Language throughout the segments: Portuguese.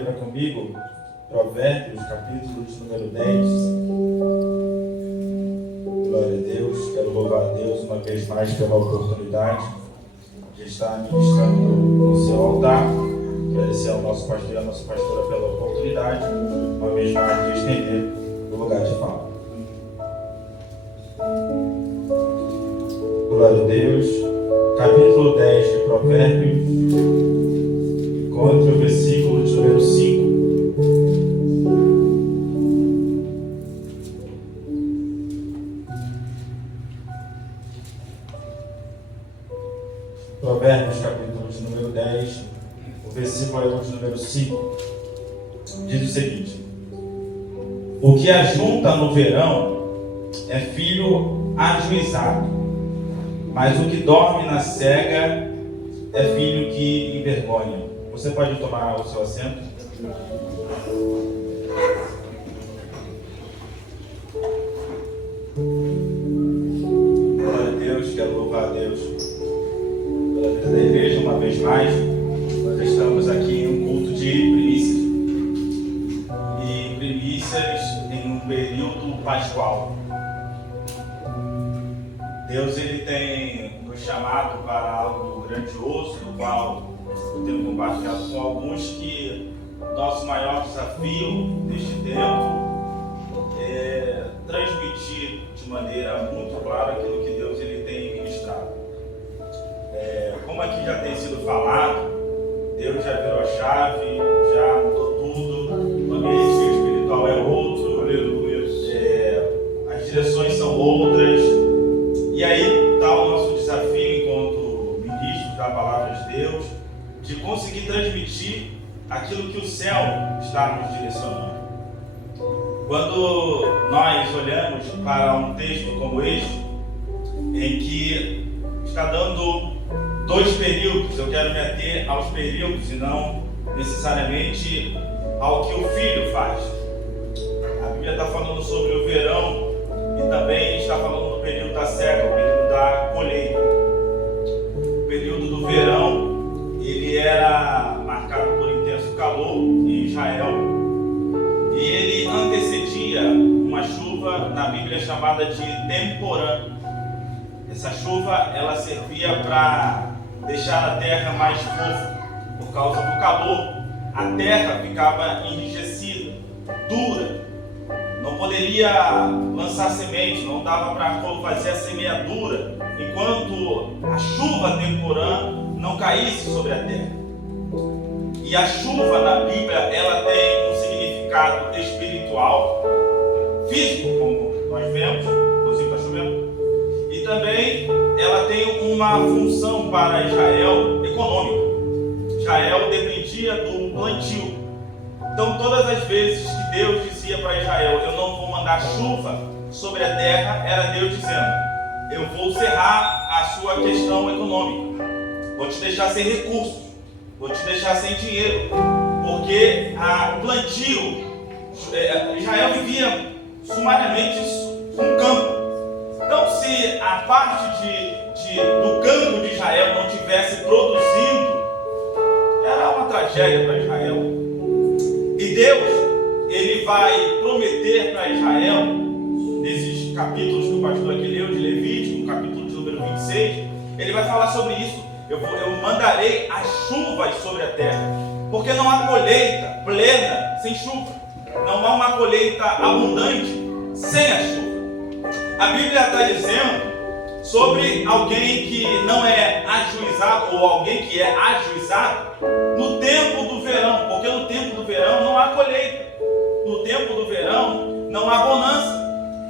abra comigo Provérbios, capítulo de número 10. Glória a Deus, quero louvar a Deus uma vez mais pela oportunidade de estar ministrando no seu altar. Agradecer ao nosso pastor e à nossa pastora pela oportunidade, uma vez mais, de estender o lugar de fala. Glória a Deus. Capítulo 10 de Provérbios, contra o versículo de número 5. Provérbios, capítulo de número 10, o versículo de número 5, diz o seguinte: o que ajunta no verão é filho ajuizado, mas o que dorme na cega é filho que envergonha. Você pode tomar o seu assento? Glória a Deus, quero louvar a Deus pela vida da igreja uma vez mais. Nós estamos aqui em um culto de primícias. E primícias em um período pascual. Deus ele tem nos chamado para algo grandioso, no qual eu tenho compartilhado com alguns que nosso maior desafio neste tempo é transmitir de maneira muito clara aquilo que Deus ele tem ministrado. Como aqui já tem sido falado, Deus já virou a chave, já mudou tudo, o ambiente espiritual é outro, as direções são outras. E aí está o nosso desafio enquanto ministros da Palavra de Deus, de conseguir transmitir aquilo que o céu está nos direcionando. Quando nós olhamos para um texto como este, em que está dando dois períodos, eu quero me ater aos períodos e não necessariamente ao que o filho faz. A Bíblia está falando sobre o verão e também está falando do período da seca, o período da colheita. O período do verão, ele era marcado por intenso calor em Israel e ele antecedia uma chuva na Bíblia chamada de temporã. Essa chuva, ela servia para deixar a terra mais fofa. Por causa do calor, a terra ficava enrijecida, dura. Não poderia lançar semente, não dava para fazer a semeadura enquanto a chuva temporã não caísse sobre a terra. E a chuva na Bíblia, ela tem um significado espiritual, físico, como nós vemos, inclusive está chovendo, e também ela tem uma função para Israel econômica. Israel dependia do plantio. Então, todas as vezes que Deus dizia para Israel, eu não vou mandar chuva sobre a terra, era Deus dizendo, eu vou cerrar a sua questão econômica, vou te deixar sem recursos, vou te deixar sem dinheiro, porque o plantio, Israel vivia sumariamente um campo. Então, se a parte do campo de Israel não tivesse produzindo, era uma tragédia para Israel. E Deus, ele vai prometer para Israel, nesses capítulos que o pastor aqui leu, de Levítico, no capítulo de número 26, ele vai falar sobre isso. Eu mandarei as chuvas sobre a terra, porque não há colheita plena sem chuva. Não há uma colheita abundante sem a chuva. A Bíblia está dizendo sobre alguém que não é ajuizado, ou alguém que é ajuizado, no tempo do verão, porque no tempo do verão não há colheita, no tempo do verão não há bonança,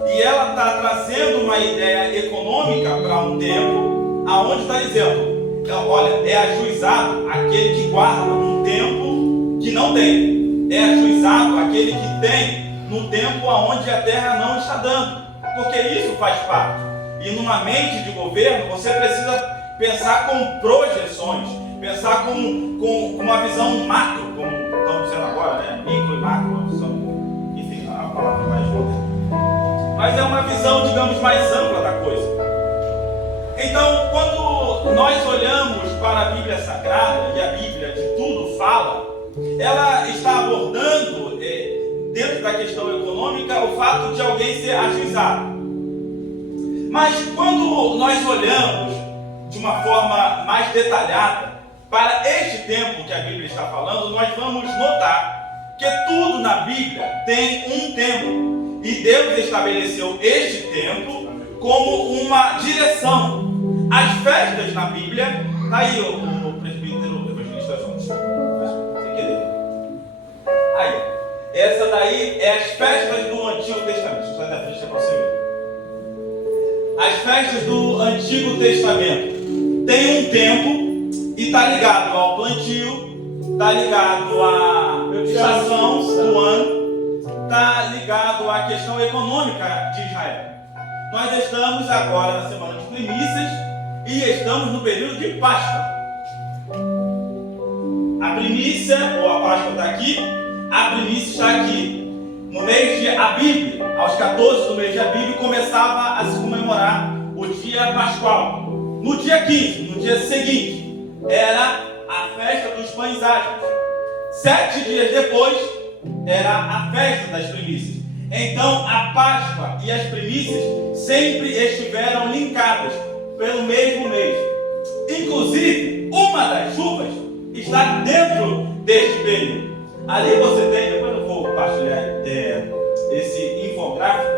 e ela está trazendo uma ideia econômica para um tempo, aonde está dizendo, então, olha, é ajuizado aquele que guarda um tempo que não tem, é ajuizado aquele que tem no tempo aonde a terra não está dando, porque isso faz parte. E numa mente de governo, você precisa pensar com projeções, pensar com uma visão macro, como estamos dizendo agora, né? Micro e macro, uma visão, enfim, a palavra mais moderna. Mas é uma visão, digamos, mais ampla da coisa. Então, quando nós olhamos para a Bíblia Sagrada, e a Bíblia de tudo fala, ela está abordando, dentro da questão econômica, o fato de alguém ser ajuizado. Mas quando nós olhamos de uma forma mais detalhada para este tempo que a Bíblia está falando, nós vamos notar que tudo na Bíblia tem um tempo. E Deus estabeleceu este tempo como uma direção. As festas na Bíblia, está aí o presbítero evangelista João, sem querer. Aí, essa daí é as festas do Antigo Testamento. Deixa eu sair da frente para você ver. As festas do Antigo Testamento tem um tempo e está ligado ao plantio, está ligado à estação do ano, está ligado à questão econômica de Israel. Nós estamos agora na semana de primícias e estamos no período de Páscoa. A primícia, ou a Páscoa está aqui, a primícia está aqui. No mês de Abib, aos 14 do mês de Abib, começava a se comemorar o dia pascual. No dia 15, no dia seguinte, era a festa dos pães asmos. 7 dias depois, era a festa das primícias. Então, a Páscoa e as primícias sempre estiveram linkadas pelo mesmo mês. Inclusive, uma das chuvas está dentro deste período. Ali você tem, depois eu vou compartilhar esse infográfico,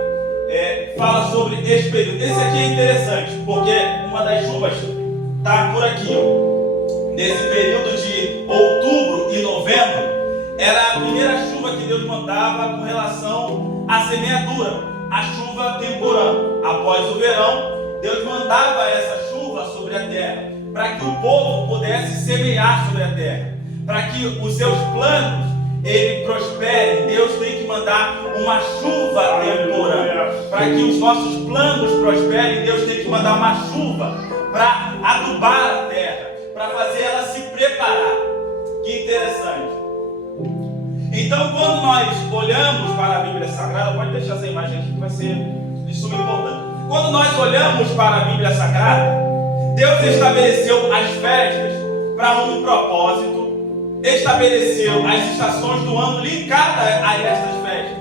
fala sobre esse período. Esse aqui é interessante, porque uma das chuvas está por aqui, ó. Nesse período de outubro e novembro, era a primeira chuva que Deus mandava com relação à semeadura, a chuva temporã. Após o verão, Deus mandava essa chuva sobre a terra, para que o povo pudesse semear sobre a terra, para que os seus planos ele prospere. Deus tem que mandar uma chuva temporã. Para que os nossos planos prosperem, Deus tem que mandar uma chuva para adubar a terra, para fazer ela se preparar. Que interessante. Então, quando nós olhamos para a Bíblia Sagrada, pode deixar essa imagem aqui que vai ser de suma importância. Quando nós olhamos para a Bíblia Sagrada, Deus estabeleceu as festas para um propósito, estabeleceu as estações do ano linkadas a estas festas.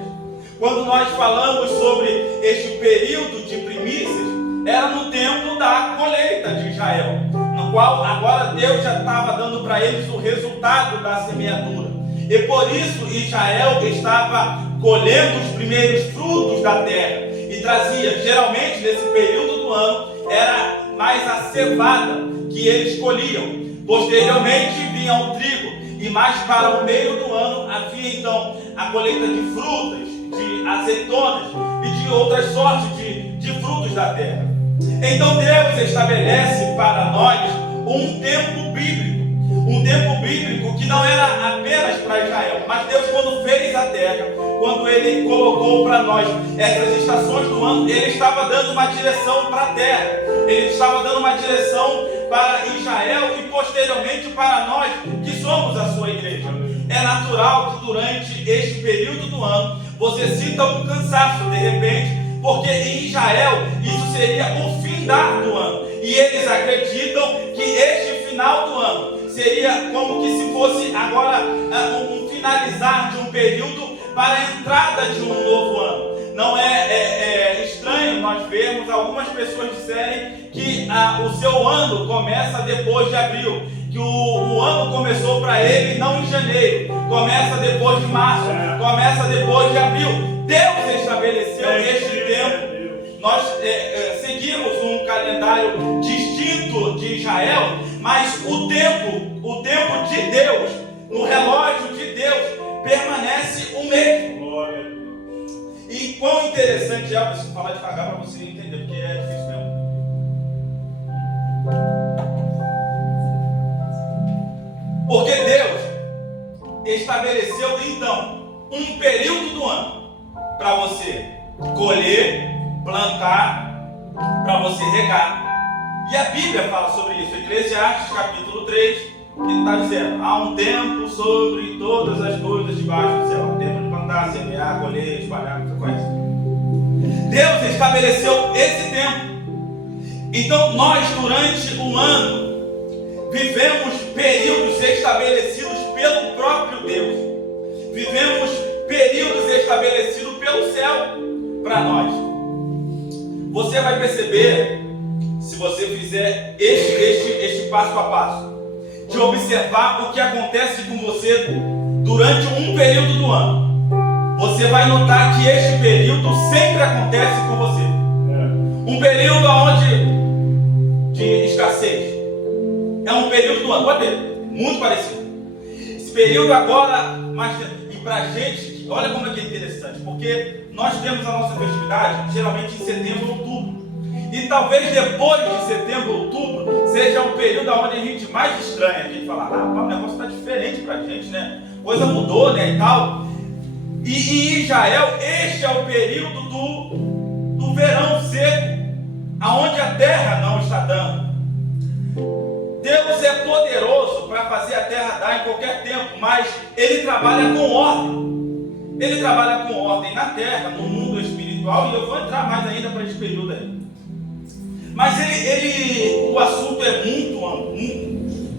Quando nós falamos sobre este período de primícias, era no tempo da colheita de Israel, no qual agora Deus já estava dando para eles o resultado da semeadura. E por isso Israel estava colhendo os primeiros frutos da terra e trazia, geralmente nesse período do ano, era mais a cevada que eles colhiam. Posteriormente vinha o trigo. E mais para o meio do ano havia então a colheita de frutas, de azeitonas e de outras sortes de frutos da terra. Então Deus estabelece para nós um tempo bíblico que não era apenas para Israel, mas Deus, quando fez a terra, quando Ele colocou para nós essas estações do ano, Ele estava dando uma direção para a terra, Ele estava dando uma direção para Israel e posteriormente para nós que somos a sua igreja. É natural que durante este período do ano você sinta um cansaço de repente, porque em Israel isso seria o findar do ano e eles acreditam que este final do ano seria como que se fosse agora um finalizar de um período para a entrada de um novo ano. Não é estranho nós vermos algumas pessoas disserem que o seu ano começa depois de abril, que o ano começou para ele não em janeiro, começa depois de março, começa depois de abril. Deus estabeleceu este tempo. Nós seguimos um calendário distinto de Israel, mas o tempo de Deus, no relógio de Deus, permanece o mesmo. E quão interessante é, preciso falar devagar para você entender, porque é difícil mesmo. Porque Deus estabeleceu então um período do ano para você colher, plantar, para você regar. E a Bíblia fala sobre isso. Eclesiastes capítulo 3, que está dizendo: há um tempo sobre todas as coisas debaixo do céu. Tempo de plantar, semear, colher, espalhar, muita coisa. Deus estabeleceu esse tempo. Então nós, durante o ano, vivemos períodos estabelecidos pelo próprio Deus. Vivemos períodos estabelecidos pelo céu para nós. Você vai perceber, se você fizer este passo a passo, de observar o que acontece com você durante um período do ano. Você vai notar que este período sempre acontece com você. Um período onde de escassez. É um período do ano, pode ver, muito parecido. Esse período agora, e pra gente, olha como é que é interessante, porque nós temos a nossa festividade geralmente em setembro ou outubro. E talvez depois de setembro ou outubro seja um período onde a gente mais estranha. A gente fala, o negócio está diferente pra gente, né? Coisa mudou, né? E tal. E em Israel, este é o período do verão seco, aonde a terra não está dando. Deus é poderoso para fazer a terra dar em qualquer tempo, mas Ele trabalha com ordem. Ele trabalha com ordem na terra, no mundo espiritual, e eu vou entrar mais ainda para esse período aí. Mas o assunto é muito amplo,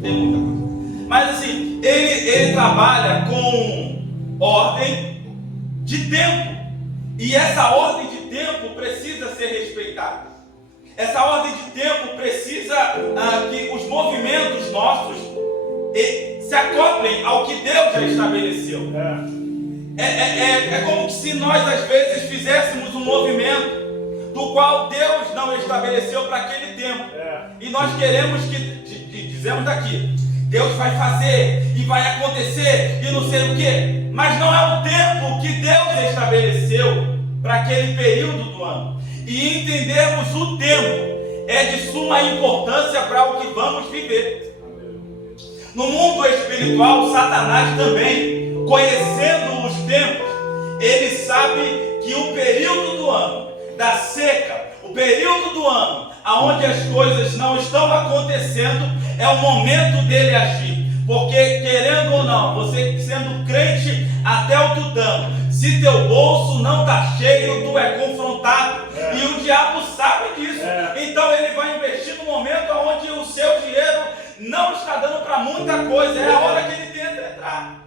tem muita coisa. Mas assim, ele trabalha com ordem de tempo. E essa ordem de tempo precisa ser respeitada. Essa ordem de tempo precisa que os movimentos nossos se acoplem ao que Deus já estabeleceu. É como se nós às vezes fizéssemos um movimento do qual Deus não estabeleceu para aquele tempo. E nós queremos dizemos daqui, Deus vai fazer e vai acontecer e não sei o que, mas não é o tempo que Deus estabeleceu para aquele período do ano. E entendermos o tempo é de suma importância para o que vamos viver. No mundo espiritual, Satanás também, conhecendo os tempos, ele sabe que o período do ano da seca, o período do ano onde as coisas não estão acontecendo, é o momento dele agir. Porque, querendo ou não, você sendo crente até o tutano, se teu bolso não está cheio, tu é confrontado. E o diabo sabe disso. Então ele vai investir no momento onde o seu dinheiro não está dando para muita coisa. É a hora que ele tenta entrar.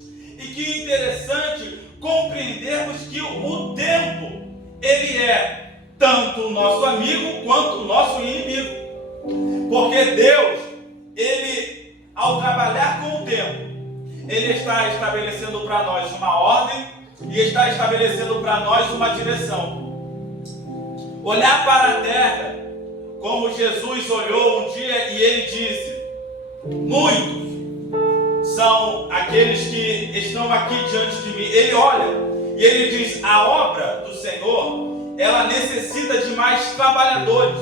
E que interessante compreendermos que o tempo, ele é tanto o nosso amigo quanto o nosso inimigo. Porque Deus, ele, ao trabalhar com o tempo, ele está estabelecendo para nós uma ordem e está estabelecendo para nós uma direção. Olhar para a terra, como Jesus olhou um dia e ele disse: muitos são aqueles que estão aqui diante de mim. Ele olha e ele diz: a obra do Senhor, ela necessita de mais trabalhadores.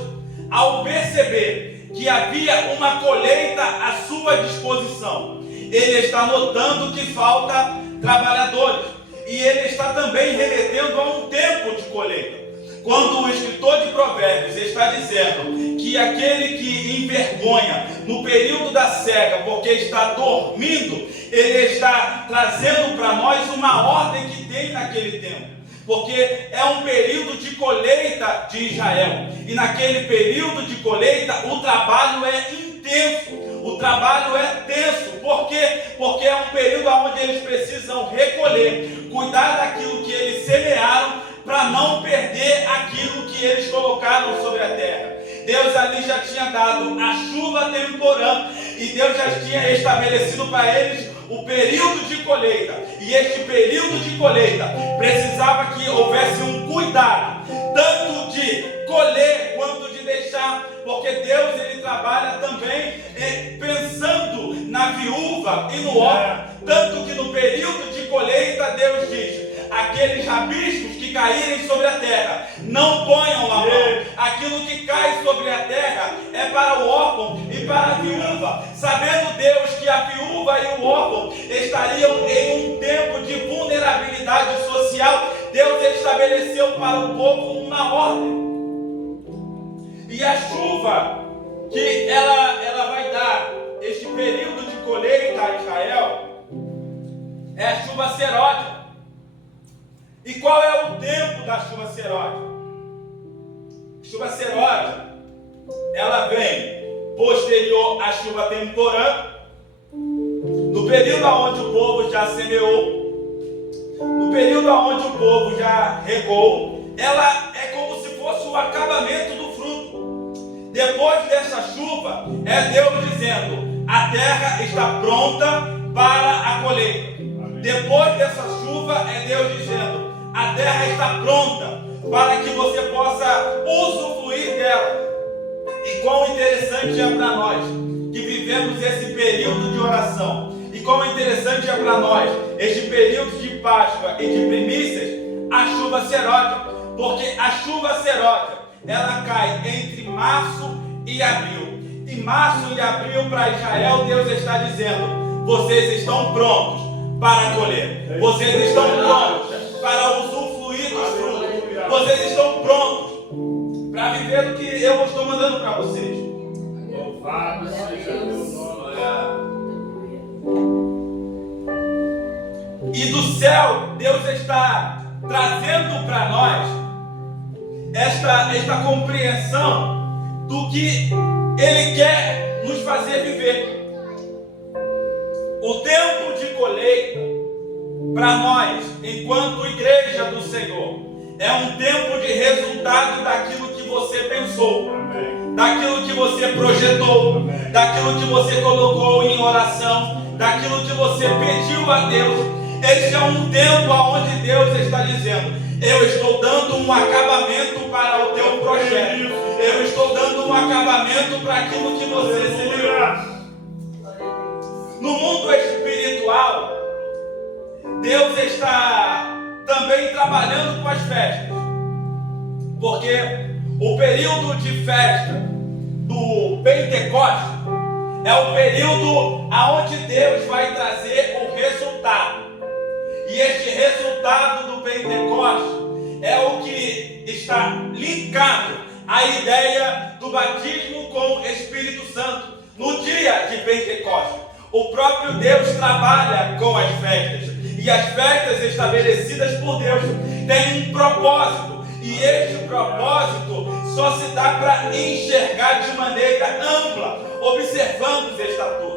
Ao perceber que havia uma colheita à sua disposição, ele está notando que falta trabalhadores. E ele está também remetendo a um tempo de colheita. Quando o escritor de Provérbios está dizendo que aquele que envergonha no período da cega, porque está dormindo, ele está trazendo para nós uma ordem que tem naquele tempo. Porque é um período de colheita de Israel. E naquele período de colheita o trabalho é intenso. O trabalho é tenso. Por quê? Porque é um período onde eles precisam recolher, cuidar daquilo que eles semearam, para não perder aquilo que eles colocaram sobre a terra. Deus ali já tinha dado a chuva temporã e Deus já tinha estabelecido para eles o período de colheita. E este período de colheita precisava que houvesse um cuidado, tanto de colher quanto de deixar, porque Deus, ele trabalha também pensando na viúva e no órfão. Tanto que no período de colheita Deus diz: aqueles rabiscos que caírem sobre a terra, não ponham a mão. Aquilo que cai sobre a terra é para o órfão e para a viúva. Sabendo Deus que a viúva e o órfão estariam em um tempo de vulnerabilidade social, Deus estabeleceu para o povo uma ordem. E a chuva que ela vai dar este período de colheita a Israel é a chuva seródia. E qual é o tempo da chuva seródia? Chuva seródia, ela vem posterior à chuva temporã, no período onde o povo já semeou, no período onde o povo já regou, ela é como se fosse o acabamento do fruto. Depois dessa chuva, é Deus dizendo: a terra está pronta para a colheita. Depois dessa chuva, é Deus dizendo: a terra está pronta para que você possa usufruir dela. E quão interessante é para nós que vivemos esse período de oração, e quão interessante é para nós este período de Páscoa e de primícias, a chuva seródia, porque a chuva seródia, ela cai entre março e abril. Em março e abril, para Israel, Deus está dizendo: vocês estão prontos para colher, vocês estão prontos para usufruir dos frutos, vocês estão prontos para viver o que eu estou mandando para vocês. Louvado seja Deus. E do céu, Deus está trazendo para nós esta compreensão do que Ele quer nos fazer viver. O tempo de colheita, para nós, enquanto igreja do Senhor, é um tempo de resultado daquilo que você pensou, daquilo que você projetou, daquilo que você colocou em oração, daquilo que você pediu a Deus. Este é um tempo onde Deus está dizendo: eu estou dando um acabamento para o teu projeto, eu estou dando um acabamento para aquilo que você semeou. No mundo espiritual, Deus está também trabalhando com as festas, porque o período de festa do Pentecostes é o período aonde Deus vai trazer o resultado. E este resultado do Pentecostes é o que está linkado à ideia do batismo com o Espírito Santo. No dia de Pentecostes, o próprio Deus trabalha com as festas. E as festas estabelecidas por Deus têm um propósito. E este propósito só se dá para enxergar de maneira ampla, observando os estatutos.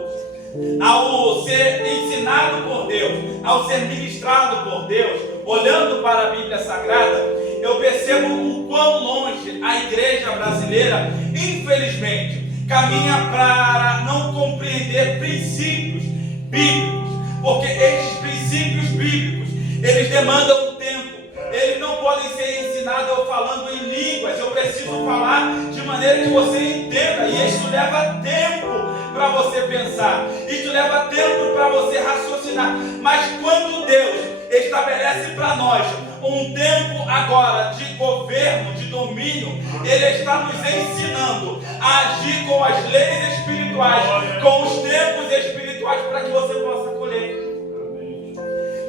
Ao ser ensinado por Deus, ao ser ministrado por Deus, olhando para a Bíblia Sagrada, eu percebo o quão longe a igreja brasileira, infelizmente, caminha para não compreender princípios bíblicos, porque estes princípios bíblicos, eles demandam tempo, eles não podem ser ensinados eu falando em línguas. Eu preciso falar de maneira que você entenda, e isso leva tempo para você pensar, isso leva tempo para você raciocinar. Mas quando Deus estabelece para nós um tempo agora de governo, de domínio, Ele está nos ensinando a agir com as leis espirituais, com os tempos espirituais, para que você possa colher.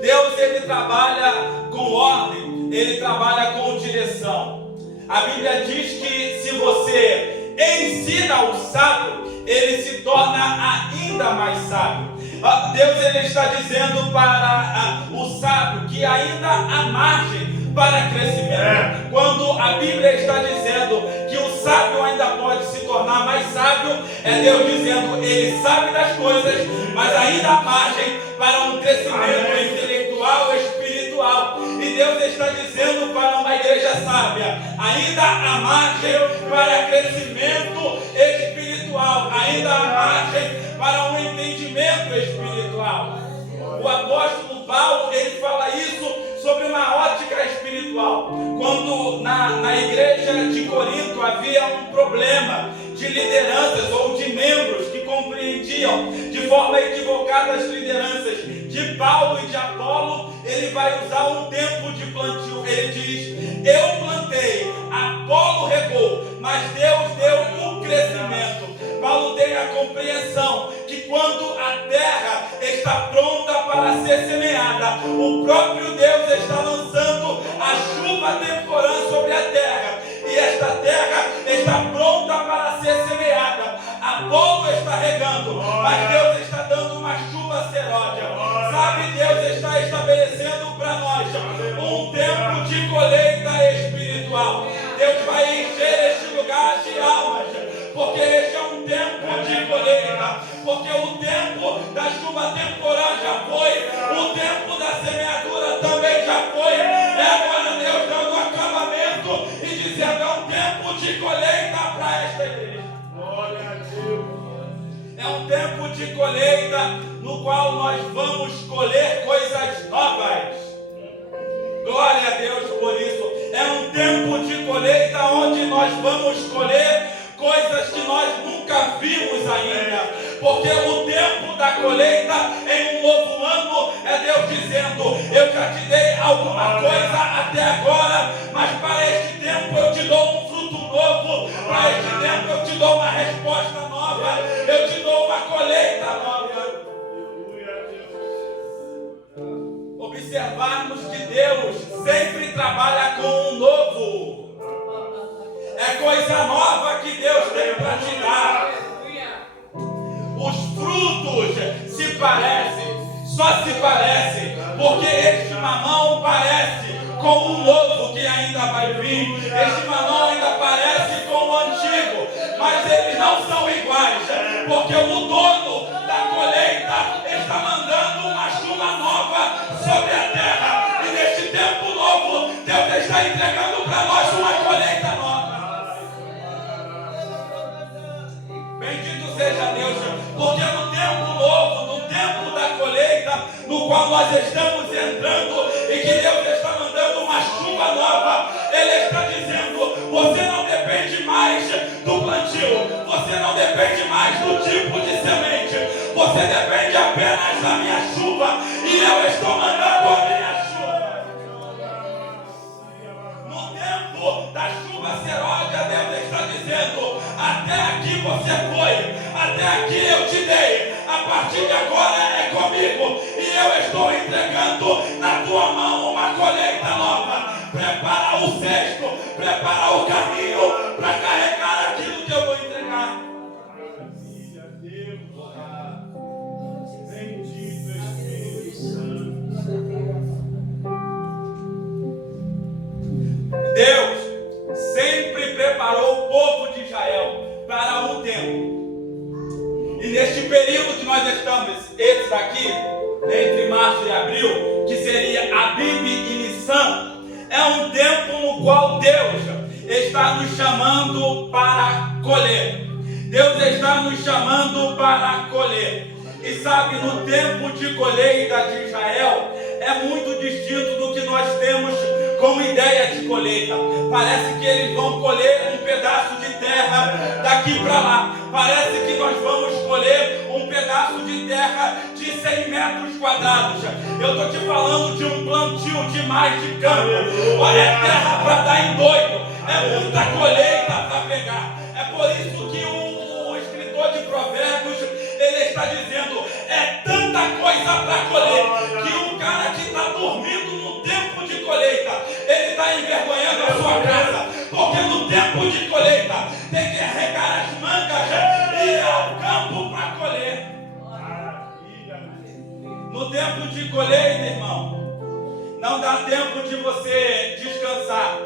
Deus, Ele trabalha com ordem, Ele trabalha com direção. A Bíblia diz que se você ensina o sábio, ele se torna ainda mais sábio. Deus, Ele está dizendo para o sábio que ainda há margem para crescimento. Quando a Bíblia está dizendo que o sábio ainda pode se tornar mais sábio, é Deus dizendo: Ele sabe das coisas, mas ainda há margem para um crescimento intelectual e espiritual. E Deus está dizendo para uma igreja sábia: ainda há margem para crescimento espiritual, ainda há margem para um entendimento espiritual. O apóstolo Paulo, ele fala isso sobre uma ótica espiritual. Quando na igreja de Corinto havia um problema de lideranças ou de membros que compreendiam de forma equivocada as lideranças de Paulo e de Apolo, ele vai usar um tempo de plantio. Ele diz: eu plantei, Apolo regou, mas Deus deu um crescimento. Paulo tem a compreensão que quando a terra está pronta para ser semeada, o próprio Deus está lançando a chuva temporã sobre a terra, e esta terra está pronta para ser semeada. Apolo está regando, mas Deus está dando uma chuva seródia. Sabe, Deus está estabelecendo para nós um tempo de colheita espiritual. Deus vai encher este lugar de almas, porque este é um tempo de colheita, porque porque o tempo da chuva temporal já foi, o tempo da semeadura também já foi. É agora Deus dando acabamento e dizendo: é um tempo de colheita para esta igreja. Glória a Deus. É um tempo de colheita no qual nós vamos colher coisas novas. Glória a Deus por isso. É um tempo de colheita onde nós vamos colher coisas que nós nunca vimos ainda. Porque o tempo da colheita em um novo ano é Deus dizendo: eu já te dei alguma coisa até agora, mas para este tempo eu te dou um fruto novo. Para este tempo eu te dou uma resposta nova. Eu te dou uma colheita nova. Observarmos que Deus sempre trabalha com um novo. É coisa nova que Deus tem para te dar. Os frutos se parecem, só se parecem, porque este mamão parece com o novo que ainda vai vir. Este mamão ainda parece com o antigo, mas eles não são iguais, porque o dono da colheita está mandando uma chuva nova sobre a terra. E neste tempo novo, Deus está entregando para nós uma colheita nova. Bendito seja Deus, porque no tempo novo, no tempo da colheita, no qual nós estamos entrando e que Deus está mandando uma chuva nova, Ele está dizendo: você não depende mais do plantio, você não depende mais do tipo de semente, você depende apenas da minha chuva, e eu estou mandando a minha chuva. No tempo da chuva seródia, Deus está dizendo: até aqui você foi, até aqui eu te dei, a partir de agora é comigo, e eu estou entregando na tua mão uma colheita nova. Prepara o cesto, prepara o caminho para carregar aquilo que eu vou entregar. Maravilha, Deus. Bendito Espírito Santo. Deus sempre preparou o povo de Israel para um tempo. E neste período que nós estamos, esse daqui, entre março e abril, que seria Abib e Nissan, é um tempo no qual Deus está nos chamando para colher. Deus está nos chamando para colher. E sabe, no tempo de colheita de Israel, é muito distinto do que nós temos como ideia de colheita. Parece que eles vão colher um pedaço de terra daqui para lá. Parece que nós vamos colher um pedaço de terra de 100 metros quadrados. Eu estou te falando de um plantio de mais de campo. Olha, é terra para dar em doido. É muita colheita para pegar. É por isso que o escritor de Provérbios, ele está dizendo: é tanta coisa para colher, que o cara que está dormindo no tempo de colheita, ele está envergonhando a sua casa, porque no tempo de colheita tem que arregar as mangas e ir ao campo para colher. No tempo de colheita, irmão, não dá tempo de você descansar.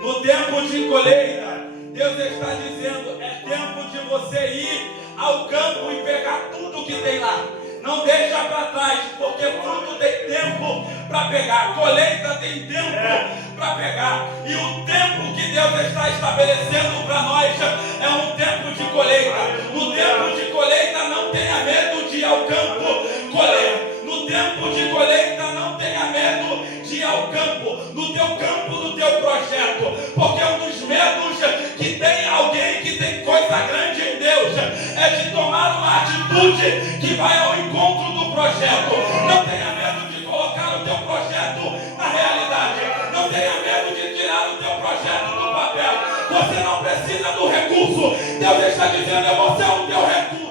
No tempo de colheita, Deus está dizendo: é tempo de você ir ao campo e pegar tudo que tem lá. Não deixa para trás, porque fruto tem tempo para pegar, colheita tem tempo para pegar. E o tempo que Deus está estabelecendo para nós é um tempo de colheita. No tempo de colheita, não tenha medo de ir ao campo colher. No tempo de colheita, não tenha medo de ir ao campo, no teu campo, no teu projeto, porque um dos medos que tem alguém que tem coisa grande em Deus é de tomar uma atitude que vai ao encontro do projeto. Não tenha medo de colocar o teu projeto na realidade. Não tenha medo de tirar o teu projeto do papel. Você não precisa do recurso. Deus está dizendo: eu vou ser o teu recurso.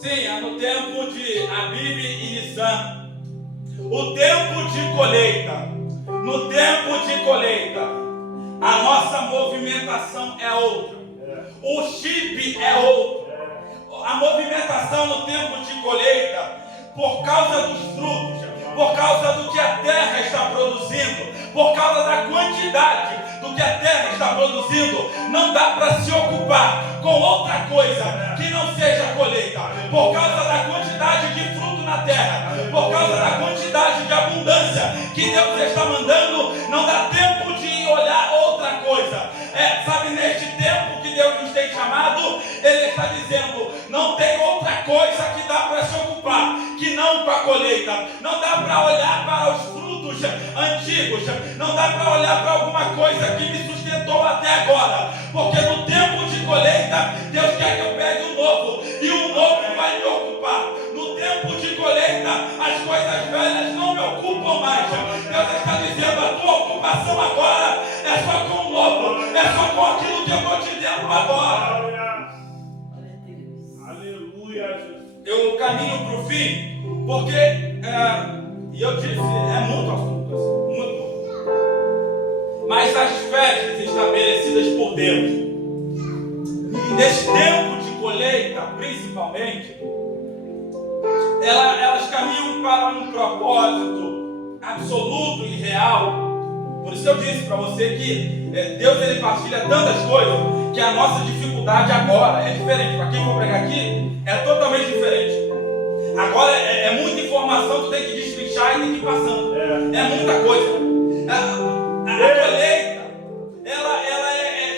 Sim, é no tempo de Abib e Nissan. O tempo de colheita. No tempo de colheita, a nossa movimentação é outra. O chip é outro. A movimentação no tempo de colheita, por causa dos frutos, por causa do que a terra está produzindo, por causa da quantidade do do que a terra está produzindo, não dá para se ocupar com outra coisa que não seja a colheita, por causa da quantidade de fruto na terra, por causa da quantidade de abundância que Deus está mandando. Não dá tempo de olhar outra coisa. Sabe, neste tempo que Deus nos tem chamado, Ele está dizendo: não tem outra coisa que dá para se ocupar que não com a colheita. Não dá para olhar para os frutos antigos, não dá para olhar para alguma coisa que me sustentou até agora, porque no tempo de colheita Deus quer que eu pegue o novo, e o novo vai me ocupar. No tempo de colheita as coisas velhas não me ocupam mais. Deus está dizendo: a tua ocupação agora é só com o novo, é só com aquilo que eu estou te dando agora. Aleluia, Jesus. Eu caminho para o fim, porque e eu disse, é muito assunto, assim, muito. Mas as festas estabelecidas por Deus, e nesse tempo de colheita principalmente, elas caminham para um propósito absoluto e real. Por isso eu disse para você que Deus, ele partilha tantas coisas que a nossa dificuldade agora é diferente. Para quem for pregar aqui, é totalmente diferente. Agora é muita informação, tu tem que destrinchar e tem que ir passando. É muita coisa. A colheita, ela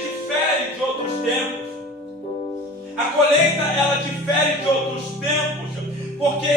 difere de outros tempos. A colheita, ela difere de outros tempos, porque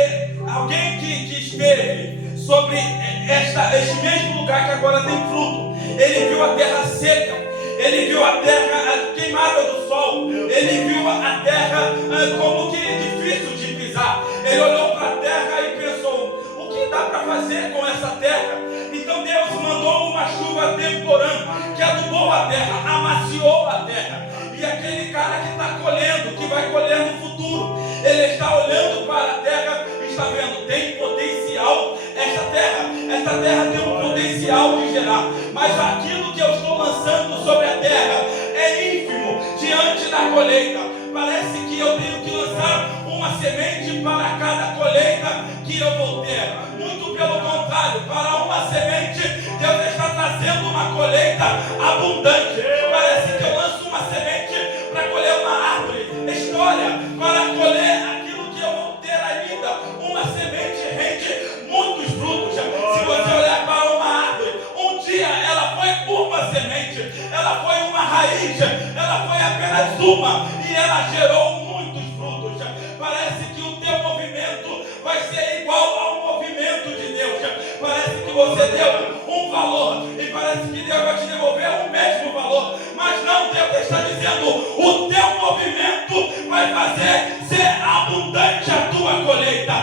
alguém que esteve sobre este mesmo lugar que agora tem fruto, ele viu a terra seca, ele viu a terra queimada do sol, ele viu a terra como que difícil de pisar. Ele olhou para a terra e pensou: o que dá para fazer com essa terra? Então Deus mandou uma chuva temporã que adubou a terra, amaciou a terra. E aquele cara que está colhendo, que vai colher no futuro, ele está olhando para a terra e está vendo: tem potencial esta terra tem um potencial de gerar, mas aquilo que eu estou lançando sobre a terra é ínfimo diante da colheita. Parece que eu tenho que lançar uma semente para cada colheita que eu vou ter. Muito pelo contrário, para uma semente Deus está trazendo uma colheita abundante. Parece que eu lanço uma semente para colher uma árvore, história, para colher aquilo que eu vou ter ainda. Uma semente rende muitos frutos. Se você olhar para uma árvore, um dia ela foi uma semente, ela foi uma raiz, ela foi apenas uma, e ela gerou muitos frutos. Parece que o teu movimento vai ser igual ao movimento de Deus. Parece que você deu um valor e parece que Deus vai te devolver o mesmo valor, mas não, Deus está dizendo: o teu movimento vai fazer ser abundante a tua colheita.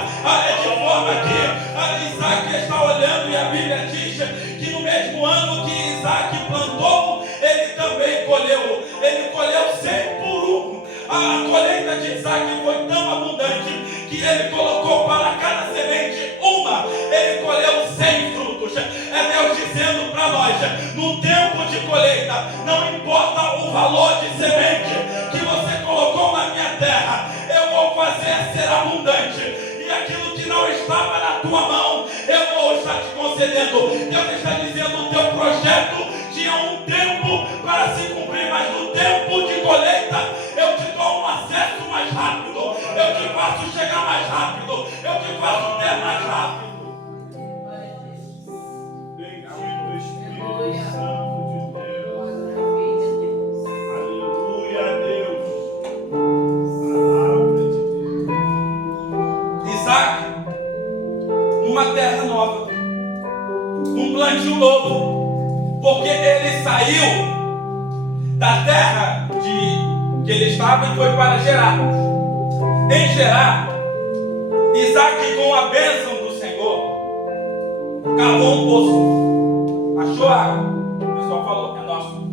De forma que Isaac está olhando, e a Bíblia diz que no mesmo ano que Isaac plantou, ele também colheu. Ele colheu 100 por 1. A colheita de Isaac foi tão abundante que ele colocou para cada semente uma. Ele colheu 100 frutos. É Deus dizendo para nós: no tempo de colheita, não importa o valor de semente que você colocou na minha terra, eu vou fazer ser abundante. E aquilo que não estava na tua mão, eu vou estar te concedendo. Deus está dizendo: o teu projeto tinha um tempo para se cumprir, mas no tempo de colheita eu te dou um acesso mais rápido, eu te faço chegar mais rápido, eu te faço ter mais rápido. Bendito Espírito Santo de Deus. Aleluia, Deus. Palavra de Deus. Isaac, numa terra nova, num plantio novo, porque ele saiu da terra que ele estava e foi para Gerar. Em Gerar, Isaac, com a bênção do Senhor, cavou um poço, achou água. O pessoal falou: é nosso.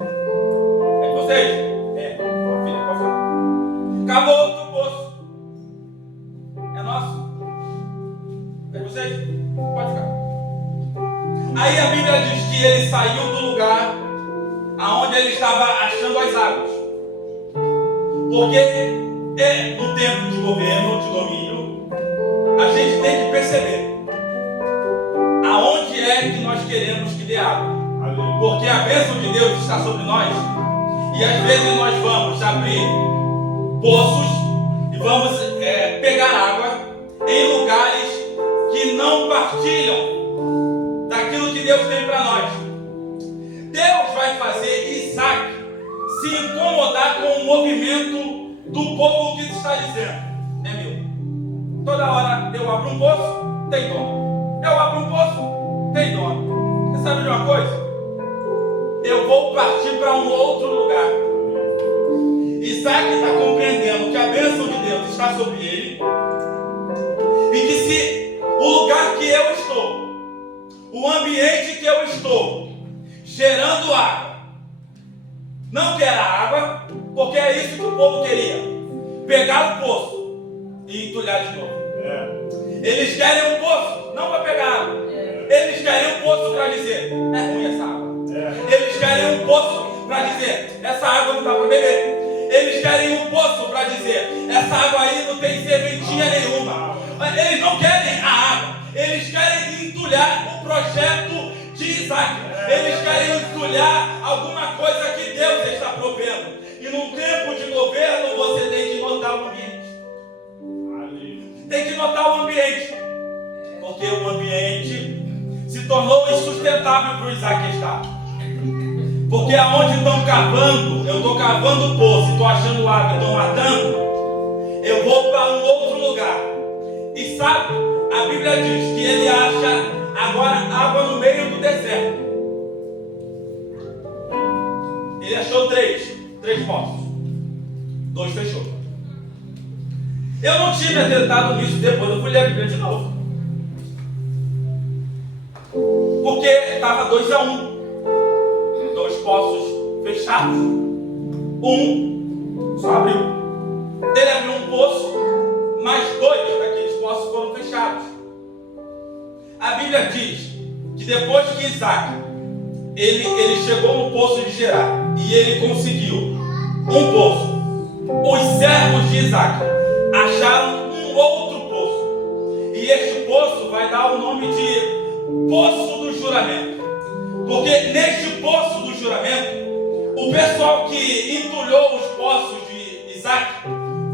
É de vocês? É, sua filha, pode falar. Cavou outro poço, é nosso. É de vocês? Pode ficar. Aí a Bíblia diz que ele saiu do lugar aonde ele estava achando as águas. Porque no tempo de governo, de domínio, a gente tem que perceber aonde é que nós queremos que dê água. Porque a bênção de Deus está sobre nós. E às vezes nós vamos abrir poços e vamos pegar água em lugares que não partilham daquilo que Deus tem para nós. Deus vai fazer Isaac se incomodar com o movimento do povo que está dizendo: é meu. Toda hora eu abro um poço, tem dono. Eu abro um poço, tem dono. Você sabe de uma coisa? Eu vou partir para um outro lugar. Isaac está compreendendo que a bênção de Deus está sobre ele. E que se o lugar que eu estou, o ambiente que eu estou, gerando água, não quer água, porque é isso que o povo queria: pegar o poço e entulhar de novo. Eles querem um poço, não para pegar água. Eles querem um poço para dizer: é ruim essa água. Eles querem um poço para dizer: essa água não dá para beber. Eles querem um poço para dizer: essa água aí não tem serventia nenhuma. Eles não querem a água, eles querem entulhar o projeto de Isaac. Eles querem entulhar alguma coisa que Deus está provendo. E num tempo de governo você tem que notar o ambiente. Tem que notar o ambiente. Porque o ambiente se tornou insustentável para o Isaac estar. Porque aonde estão cavando, eu estou cavando o poço, estou achando água, estou matando, eu vou para um outro lugar. E sabe, a Bíblia diz que ele acha agora água no meio do deserto. Ele achou três poços. 2 fechou. Eu não tinha me atentado nisso, depois eu fui ler a Bíblia de novo. Porque estava 2-1. 2 poços fechados. Um só abriu. Ele abriu um poço, mas 2 daqueles poços foram fechados. A Bíblia diz que depois que Isaac ele chegou no poço de Gerar e ele conseguiu um poço, os servos de Isaac acharam um outro poço. E este poço vai dar o nome de Poço do Juramento. Porque neste Poço do Juramento, o pessoal que entulhou os poços de Isaac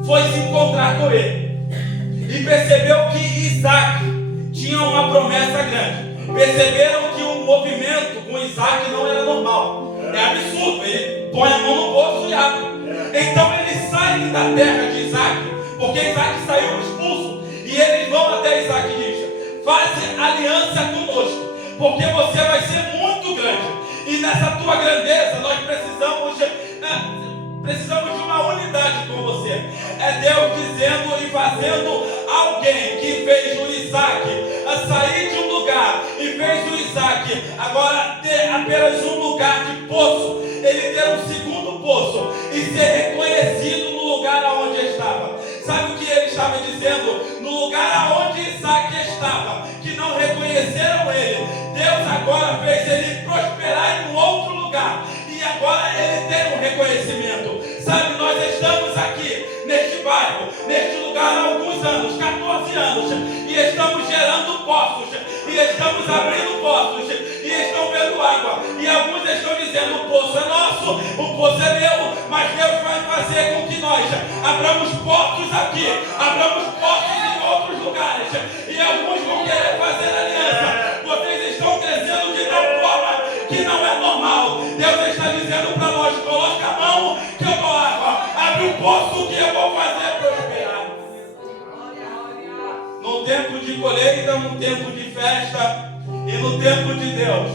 foi se encontrar com ele. E percebeu que Isaac tinha uma promessa grande. Perceberam que o movimento com Isaac não era normal. É absurdo. Ele põe a mão no poço e abre. Então eles saem da terra de Isaac, porque Isaac saiu expulso. E eles vão até Isaac e dizem: faze aliança conosco, porque você vai ser muito grande. E nessa tua grandeza nós precisamos de uma unidade com você. É Deus dizendo e fazendo alguém que fez o Isaac sair de um lugar e fez o Isaac agora ter apenas um lugar de poço, ele ter um segundo poço e ser reconhecido no lugar aonde estava. Sabe o que ele estava dizendo? No lugar aonde Isaac estava, que não reconheceram ele, Deus agora fez ele prosperar em um outro lugar. E agora ele tem um reconhecimento. Sabe, nós estamos aqui neste bairro, neste lugar há alguns anos, 14 anos, e estamos gerando poços, e estamos abrindo poços, e estão vendo água. E alguns estão dizendo: o poço é nosso, o poço é meu, mas Deus vai fazer com que nós abramos portos aqui, abramos portos em outros lugares. E alguns vão querer fazer aliança. Vocês estão crescendo de tal forma que não é normal. Deus está dizendo para nós: coloca a mão que eu dou água, abre o poço que eu vou fazer prosperar. No tempo de colheita, no tempo de festa e no tempo de Deus,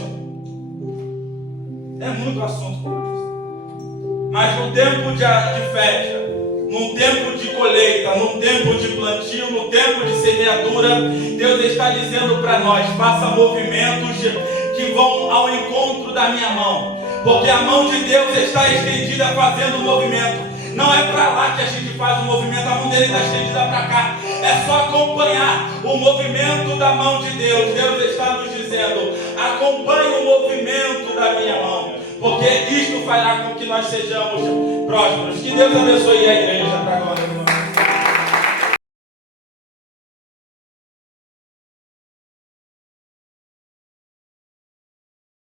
é muito assunto, como eu disse. Mas no tempo de festa, num tempo de colheita, num tempo de plantio, no tempo de semeadura, Deus está dizendo para nós: faça movimentos que vão ao encontro da minha mão, porque a mão de Deus está estendida fazendo movimento. Não é para lá que a gente faz o movimento, a mão dele está estendida para cá. É só acompanhar o movimento da mão de Deus. Deus está nos dizendo: acompanhe o movimento da minha mão, porque isto fará com que nós sejamos prósperos. Que Deus abençoe a igreja para agora.